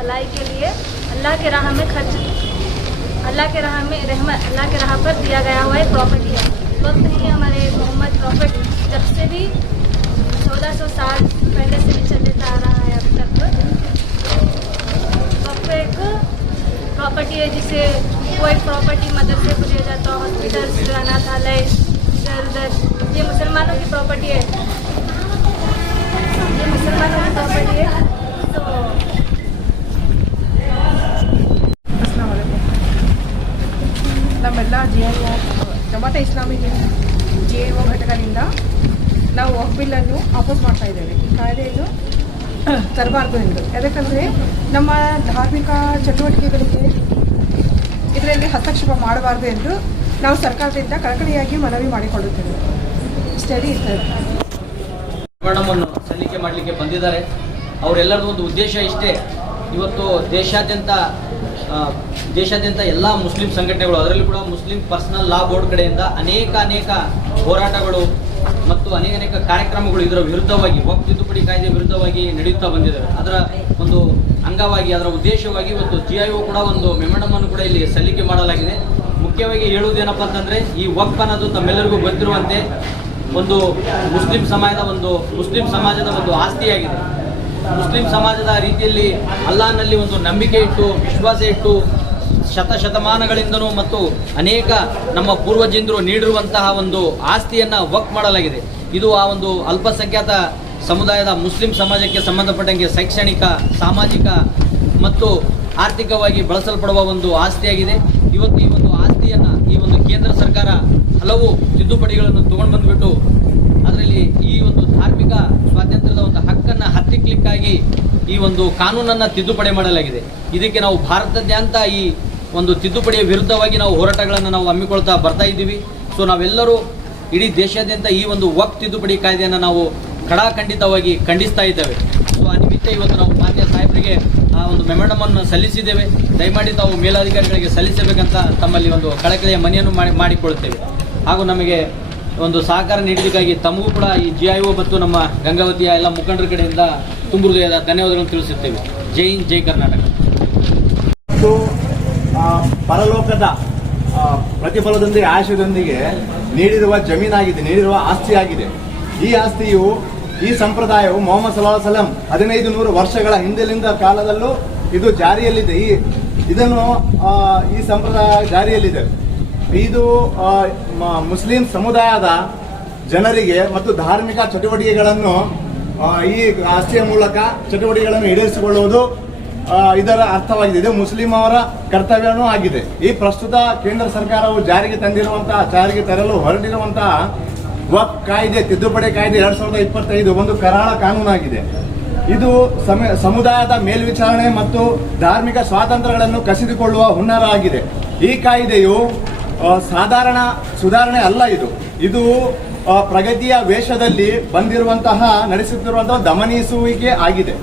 भलाई के लिए अल्लाह के राह में खर्च, अल्लाह के राह में अल्लाह के राह पर दिया गया हुआ एक प्रॉपर्टी है। वक्त नहीं है हमारे मोहम्मद प्रॉफिट जब से भी 1400 साल पहले से भी चलता आ रहा है अब तक। वक्त एक प्रॉपर्टी है जिसे कोई प्रॉपर्टी मदरसे को दिया जाता है, हॉस्पिटल्स, अनाथालय, इधर उधर। ये मुसलमानों की प्रॉपर्टी है, ये मुसलमानों की प्रॉपर्टी है। तो ನಮ್ಮೆಲ್ಲ ಜಮಾತೆ ಇಸ್ಲಾಮಿ GIO ಘಟಕದಿಂದ ನಾವು ವಕ್ಫ್ ಬಿಲ್ಲನ್ನು ಅಪೋಸ್ ಮಾಡ್ತಾ ಇದ್ದೇವೆ. ಈ ಕಾಯ್ದೆಯನ್ನು ತರಬಾರ್ದು ಎಂದು. ಯಾಕಂದರೆ ನಮ್ಮ ಧಾರ್ಮಿಕ ಚಟುವಟಿಕೆಗಳಿಗೆ ಇದರಲ್ಲಿ ಹಸ್ತಕ್ಷೇಪ ಮಾಡಬಾರ್ದು ಎಂದು ನಾವು ಸರ್ಕಾರದಿಂದ ಕಳಕಳಿಯಾಗಿ ಮನವಿ ಮಾಡಿಕೊಳ್ಳುತ್ತೇವೆ. ಸ್ಟಡಿ ಇರ್ತದೆ. ಮೇಡಮನ್ನು ಸಲ್ಲಿಕೆ ಮಾಡಲಿಕ್ಕೆ ಬಂದಿದ್ದಾರೆ. ಅವರೆಲ್ಲರದ್ದು ಒಂದು ಉದ್ದೇಶ ಇಷ್ಟೇ, ಇವತ್ತು ದೇಶಾದ್ಯಂತ ಎಲ್ಲ ಮುಸ್ಲಿಂ ಸಂಘಟನೆಗಳು, ಅದರಲ್ಲೂ ಕೂಡ ಮುಸ್ಲಿಂ ಪರ್ಸನಲ್ ಲಾ ಬೋರ್ಡ್ ಕಡೆಯಿಂದ ಅನೇಕ ಹೋರಾಟಗಳು ಮತ್ತು ಅನೇಕ ಕಾರ್ಯಕ್ರಮಗಳು ಇದರ ವಿರುದ್ಧವಾಗಿ, ವಕ್ಫ್ ತಿದ್ದುಪಡಿ ಕಾಯ್ದೆ ವಿರುದ್ಧವಾಗಿ ನಡೆಯುತ್ತಾ ಬಂದಿದ್ದಾವೆ. ಅದರ ಒಂದು ಅಂಗವಾಗಿ, ಅದರ ಉದ್ದೇಶವಾಗಿ ಇವತ್ತು GIO ಕೂಡ ಒಂದು ಮೆಮೊರಂಡಮ್ ಕೂಡ ಇಲ್ಲಿ ಸಲ್ಲಿಕೆ ಮಾಡಲಾಗಿದೆ. ಮುಖ್ಯವಾಗಿ ಹೇಳುವುದೇನಪ್ಪ ಅಂತಂದರೆ, ಈ ವಕ್ಫ್ ಅನ್ನೋದು ತಮ್ಮೆಲ್ಲರಿಗೂ ಗೊತ್ತಿರುವಂತೆ ಒಂದು ಮುಸ್ಲಿಂ ಸಮಾಜದ ಒಂದು ಆಸ್ತಿಯಾಗಿದೆ. ಮುಸ್ಲಿಂ ಸಮಾಜದ ರೀತಿಯಲ್ಲಿ ಅಲ್ಲಾಹನಲ್ಲಿ ಒಂದು ನಂಬಿಕೆ ಇಟ್ಟು, ವಿಶ್ವಾಸ ಇಟ್ಟು, ಶತಮಾನಗಳಿಂದನೂ ಮತ್ತು ಅನೇಕ ನಮ್ಮ ಪೂರ್ವಜರು ನೀಡಿರುವಂತಹ ಒಂದು ಆಸ್ತಿಯನ್ನು ವಕ್ಫ್ ಮಾಡಲಾಗಿದೆ. ಇದು ಆ ಒಂದು ಅಲ್ಪಸಂಖ್ಯಾತ ಸಮುದಾಯದ ಮುಸ್ಲಿಂ ಸಮಾಜಕ್ಕೆ ಸಂಬಂಧಪಟ್ಟಂಗೆ ಶೈಕ್ಷಣಿಕ, ಸಾಮಾಜಿಕ ಮತ್ತು ಆರ್ಥಿಕವಾಗಿ ಬಳಸಲ್ಪಡುವ ಒಂದು ಆಸ್ತಿಯಾಗಿದೆ. ಇವತ್ತು ಈ ಒಂದು ಆಸ್ತಿಯನ್ನು ಈ ಒಂದು ಕೇಂದ್ರ ಸರ್ಕಾರ ಹಲವು ತಿದ್ದುಪಡಿಗಳನ್ನು ತಗೊಂಡು ಬಂದುಬಿಟ್ಟು ಅದರಲ್ಲಿ ಈ ಒಂದು ಧಾರ್ಮಿಕ ಸ್ವಾತಂತ್ರ್ಯದ ಒಂದು ಹಕ್ಕನ್ನು ಹತ್ತಿಕ್ಕಲಿಕ್ಕಾಗಿ ಈ ಒಂದು ಕಾನೂನನ್ನು ತಿದ್ದುಪಡಿ ಮಾಡಲಾಗಿದೆ. ಇದಕ್ಕೆ ನಾವು ಭಾರತದಾದ್ಯಂತ ಈ ಒಂದು ತಿದ್ದುಪಡಿಯ ವಿರುದ್ಧವಾಗಿ ನಾವು ಹೋರಾಟಗಳನ್ನು ನಾವು ಹಮ್ಮಿಕೊಳ್ತಾ ಬರ್ತಾ ಇದ್ದೀವಿ. ಸೊ ನಾವೆಲ್ಲರೂ ಇಡೀ ದೇಶಾದ್ಯಂತ ಈ ಒಂದು ವಕ್ಫ್ ತಿದ್ದುಪಡಿ ಕಾಯ್ದೆಯನ್ನು ನಾವು ಖಡಾಖಂಡಿತವಾಗಿ ಖಂಡಿಸ್ತಾ ಇದ್ದೇವೆ. ಸೊ ಆ ನಿಮಿತ್ತ ಇವತ್ತು ನಾವು ಮಾನ್ಯ ಸಾಹೇಬರಿಗೆ ಆ ಒಂದು ಮೆಮೊರಂಡಮನ್ನು ಸಲ್ಲಿಸಿದ್ದೇವೆ. ದಯಮಾಡಿ ತಾವು ಮೇಲಾಧಿಕಾರಿಗಳಿಗೆ ಸಲ್ಲಿಸಬೇಕಂತ ತಮ್ಮಲ್ಲಿ ಒಂದು ಕಳಕಳಿಯ ಮನವಿಯನ್ನು ಮಾಡಿಕೊಳ್ಳುತ್ತೇವೆ. ಹಾಗೂ ನಮಗೆ ಒಂದು ಸಹಕಾರ ನೀಡಿದ್ದಕ್ಕಾಗಿ ತಮಗೂ ಕೂಡ ಈ GIO ಮತ್ತು ನಮ್ಮ ಗಂಗಾವತಿಯ ಎಲ್ಲ ಮುಖಂಡರ ಕಡೆಯಿಂದ ತುಂಬ ಹೃದಯದ ಧನ್ಯವಾದಗಳನ್ನು ತಿಳಿಸುತ್ತೇವೆ. ಜೈ ಹಿಂದ್, ಜೈ ಕರ್ನಾಟಕ. ಪರಲೋಕದ ಪ್ರತಿಫಲದೊಂದಿಗೆ ಆಶಯದೊಂದಿಗೆ ನೀಡಿರುವ ಜಮೀನಾಗಿದೆ, ನೀಡಿರುವ ಆಸ್ತಿಯಾಗಿದೆ. ಈ ಆಸ್ತಿಯು, ಈ ಸಂಪ್ರದಾಯವು ಮೊಹಮ್ಮದ್ ಸಲ್ಲಲ್ಲಾಹು ಅಲೈಹಿ ವಸಲ್ಲಂ 1500 ವರ್ಷಗಳ ಹಿಂದಿನಿಂದ ಕಾಲದಲ್ಲೂ ಇದು ಜಾರಿಯಲ್ಲಿದೆ. ಇದನ್ನು ಈ ಸಂಪ್ರದಾಯ ಜಾರಿಯಲ್ಲಿದೆ. ಇದು ಮುಸ್ಲಿಂ ಸಮುದಾಯದ ಜನರಿಗೆ ಮತ್ತು ಧಾರ್ಮಿಕ ಚಟುವಟಿಕೆಗಳನ್ನು ಈ ಆಸ್ತಿಯ ಮೂಲಕ ಚಟುವಟಿಕೆಗಳನ್ನು ಈಡೇರಿಸಿಕೊಳ್ಳುವುದು ಇದರ ಅರ್ಥವಾಗಿದೆ. ಇದು ಮುಸ್ಲಿಂ ಅವರ ಕರ್ತವ್ಯವೂ ಆಗಿದೆ. ಈ ಪ್ರಸ್ತುತ ಕೇಂದ್ರ ಸರ್ಕಾರವು ಜಾರಿಗೆ ತರಲು ಹೊರಟಿರುವಂತಹ ವಕ್ಫ್ ಕಾಯ್ದೆ, ತಿದ್ದುಪಡಿ ಕಾಯ್ದೆ 2025 ಒಂದು ಕರಾಳ ಕಾನೂನಾಗಿದೆ. ಇದು ಸಮುದಾಯದ ಮೇಲ್ವಿಚಾರಣೆ ಮತ್ತು ಧಾರ್ಮಿಕ ಸ್ವಾತಂತ್ರ್ಯಗಳನ್ನು ಕಸಿದುಕೊಳ್ಳುವ ಹುನ್ನಾರ ಆಗಿದೆ. ಈ ಕಾಯ್ದೆಯು ಸಾಧಾರಣ ಸುಧಾರಣೆ ಅಲ್ಲ. ಇದು ಪ್ರಗತಿಯ ವೇಷದಲ್ಲಿ ನಡೆಸುತ್ತಿರುವಂತಹ ದಮನಿಸುವಿಕೆ ಆಗಿದೆ.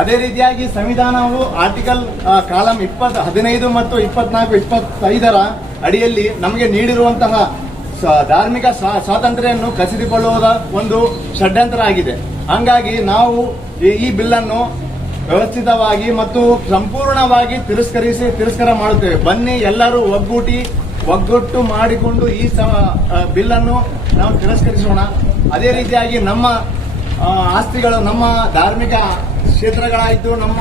ಅದೇ ರೀತಿಯಾಗಿ ಸಂವಿಧಾನವು ಆರ್ಟಿಕಲ್ ಕಾಲಂ 15 ಮತ್ತು 24, 25ರ ಅಡಿಯಲ್ಲಿ ನಮಗೆ ನೀಡಿರುವಂತಹ ಧಾರ್ಮಿಕ ಸ್ವಾತಂತ್ರ್ಯವನ್ನು ಕಸಿದುಕೊಳ್ಳುವುದ ಒಂದು ಷಡ್ಯಂತ್ರ ಆಗಿದೆ. ಹಂಗಾಗಿ ನಾವು ಈ ಬಿಲ್ಲನ್ನು ವ್ಯವಸ್ಥಿತವಾಗಿ ಮತ್ತು ಸಂಪೂರ್ಣವಾಗಿ ತಿರಸ್ಕಾರ ಮಾಡುತ್ತೇವೆ. ಬನ್ನಿ ಎಲ್ಲರೂ ಒಗ್ಗಟ್ಟು ಮಾಡಿಕೊಂಡು ಈ ಬಿಲ್ಲನ್ನು ನಾವು ತಿರಸ್ಕರಿಸೋಣ. ಅದೇ ರೀತಿಯಾಗಿ ನಮ್ಮ ಆಸ್ತಿಗಳು, ನಮ್ಮ ಧಾರ್ಮಿಕ ಕ್ಷೇತ್ರಗಳಾಯಿತು, ನಮ್ಮ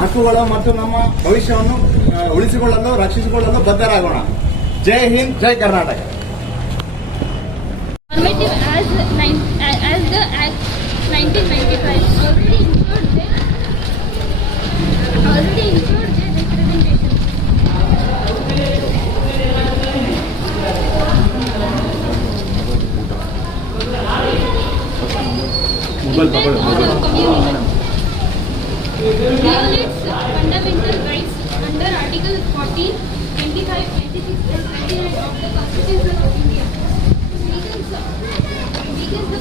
ಹಕ್ಕುಗಳು ಮತ್ತು ನಮ್ಮ ಭವಿಷ್ಯವನ್ನು ಉಳಿಸಿಕೊಳ್ಳಲು, ರಕ್ಷಿಸಿಕೊಳ್ಳಲು ಬದ್ಧರಾಗೋಣ. ಜೈ ಹಿಂದ್, ಜೈ Karnataka. As the Act 1995 already ensured their representation. Violates fundamental rights under Article 14, 25, 26 and 29 of the Constitution of India. Weakens the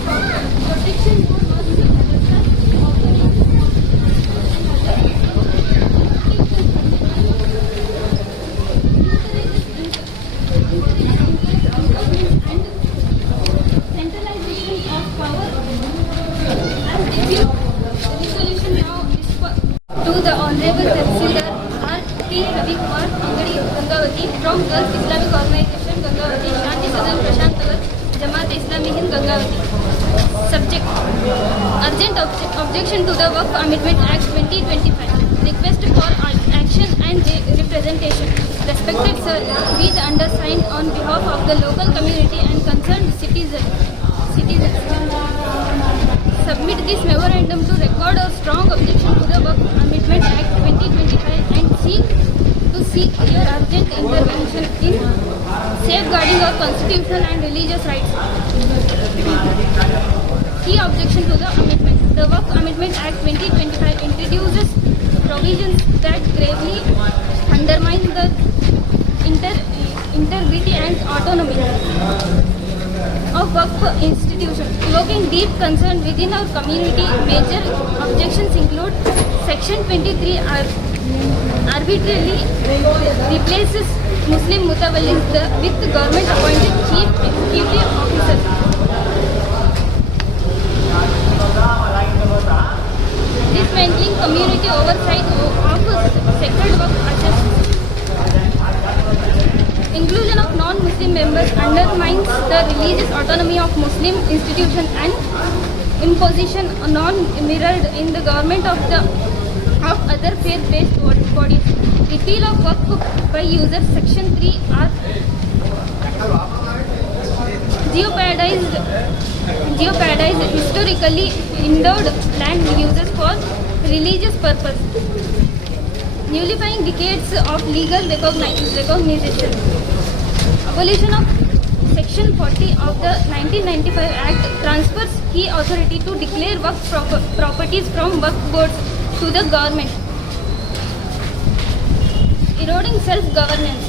protection for Muslim centralization of power as resolution now is to to the Honorable Tahsildar R.T. Ravi Kumar Angadi Gangavati from Gulf Islamic Organization Gangavati, Shanti Sadan Prashant Nagar, Jamaat Islami Hind Gangavati. Subject: Urgent objection to the Waqf Amendment Act 2025. Request for action and representation. Respected sir, we the undersigned on behalf of the local community and concerned citizens submit this memorandum to record our strong objection to the Waqf Amendment Act 2025 and seek your urgent intervention in safeguarding our constitutional and religious rights. Key objection to the amendment. The Waqf Amendment Act 2025 introduces provisions that gravely undermine the integrity and autonomy of Waqf institutions, evoking deep concern within our community. Major objections include Section 23 arbitrarily replaces Muslim mutawallis with government appointed chief executive officers. Dismantling community oversight of sacred Waqf assets. Inclusion of non-Muslim members undermines the religious autonomy of Muslim institutions and imposition non-mirrored in the government of other faith-based bodies. Repeal of Waqf by users. Section 3 are jeopardized historically endowed land users for religious purpose. Nullifying decades of legal recognition. Abolition of Section 40 of the 1995 Act transfers key authority to declare Waqf properties from Waqf boards to the government. Eroding self-governance.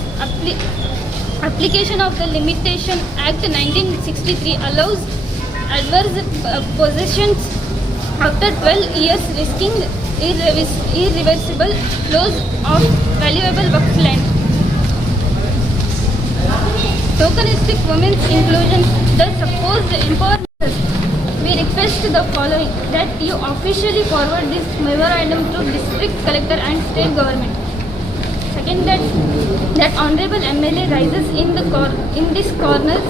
Application of the Limitation Act 1963 allows adverse possessions after 12 years, risking irreversible loss of valuable Waqf land. Tokenistic women's inclusion. The supposed empowerment. We request the following: that you officially forward this memorandum to district collector and state government. Second, that honorable MLA rises in this corner's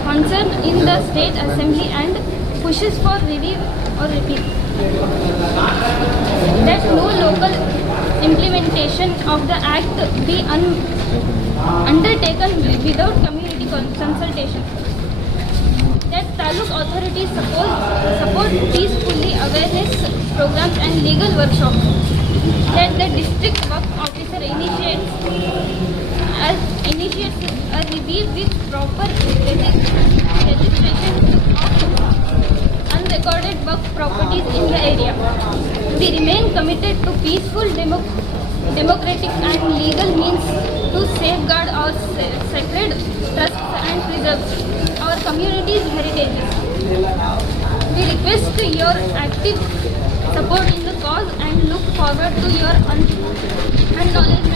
concern in the state assembly and pushes for review or repeal. That no local implementation of the act be undertaken without community consultation. That Taluk authorities support peacefully awareness programs and legal workshops. That the district Waqf officer initiates a review with proper registration of unrecorded Waqf properties in the area. We remain committed to peaceful, democratic and legal means to safeguard our sacred trusts and preserve our community's heritage. We request your active support in the cause and look forward to your acknowledgement